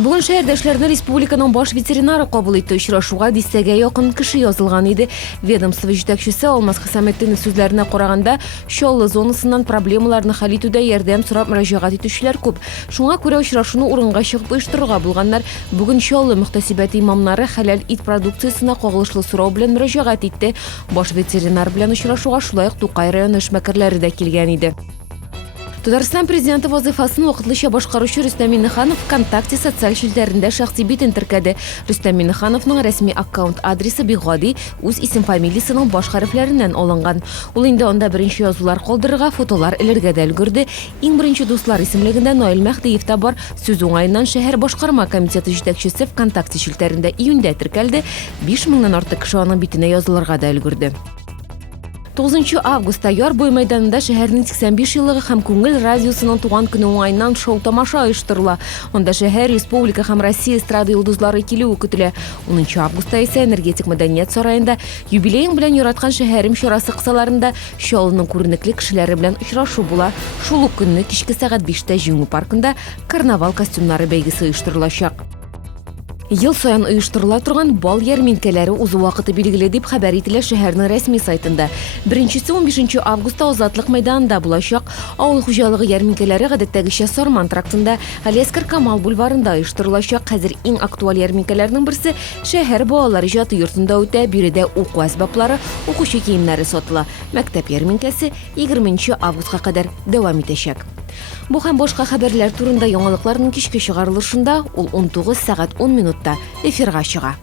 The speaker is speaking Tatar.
Бүгін шәһәрдәшләрне республиканың баш ветеринары кабул итте. Очрашуга дистәгә якын кеше язылган иде. Ведомство җитәкчесе Алмаз Хисаметдинов сүзләренә караганда, Чаллы зонасыннан проблемаларны хәл итүдә ярдәм сорап мөрәҗәгать итүчеләр күп. Шуңа күрә очрашуны урынга чыгып оештырырга булганнар. Бүген Чаллы мөхтәсибәте имамнары хәләл ит продукциясенә кагылышлы сорау белән мөрәҗәгать итте. Баш ветеринар белән очрашуга шулай ук Тукай районы эшмәкәрләре дә килгән иде. Татарстан президенты вазифасын вакытлыча башкаручы Рөстәм Миңнеханов ВКонтакте социаль челтәрендә шәхси битен теркәде. Рөстәм Миңнехановның рәсми аккаунт адресы Бигъади үз исем-фамилиясының баш хәрефләреннән алынган. Ул инде анда беренче язулар калдырырга, фотолар элергә дә өлгерде. Иң беренче дуслар исемлегендә Наил Мәхдиев та бар. Сүз уңаеннан шәһәр башкарма комитеты җитәкчесе ВКонтакте челтәрендә июньдә теркәлде. 5000 артык кеше аның битенә язылырга да өлгерде. 9 августта Яр-Буй мәйданында шәһәрнең 85 еллыгы һәм күңел радиосының туган көне уңаеннан шоу-тамаша оештырыла. Онда шәһәр, республика һәм Россия эстрада йолдызлары килүе көтелә. 10 августта исә энергетик мәдәният сараенда юбилеең белән яраткан шәһәрем чарасы кысаларында Чаллының күренекле кешеләре белән очрашу була. Шул ук көнне кичке сәгать 5тә Җиңү паркында карнавал костюмнары бәйгесе оештырылачак. Ел саен оештырыла торган бал ярминкәләре узу вакыты билгеле дип хәбәр ителә шәһәрнең рәсми сайтында. Беренчесе 15 августта Азатлык мәйданында булачак. Авыл хуҗалыгы ярминкәләре гадәттәгечә Сарман трактында, Галиәскәр Камал бульварында оештырылачак. Хәзер иң актуаль ярминкәләрнең берсе шәһәр балалар иҗаты йортында үтә. Биредә уку әсбаплары, укучы киемнәре сатыла. Мәктәп ярминкәсе 20 августка кадәр дәвам итәчәк. Бу һәм башка хәбәрләр турында яңалыкларның кичке чыгарылышында ул 19 сәгать 10 минутта эфирга чыга.